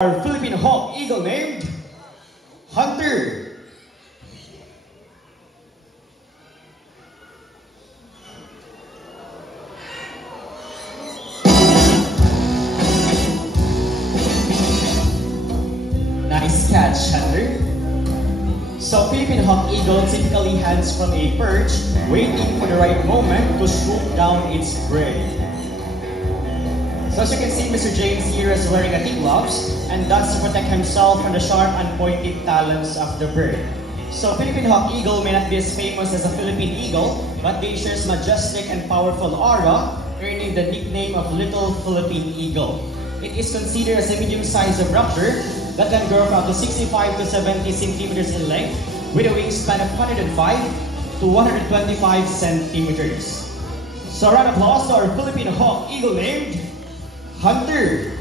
Our Philippine Hawk Eagle named Hunter. Nice catch, Hunter. So Philippine Hawk Eagle typically hangs from a perch, waiting for the right moment to swoop down its prey. So as you can see, Mr. James here is wearing a thick gloves, and that's to protect himself from the sharp and pointed talons of the bird. So Philippine Hawk Eagle may not be as famous as a Philippine Eagle, but they share majestic and powerful aura, earning the nickname of Little Philippine Eagle. It is considered as a medium-sized raptor that can grow from up to 65 to 70 centimeters in length, with a wingspan of 105 to 125 centimeters. So a round of applause to our Philippine Hawk Eagle named Hunter.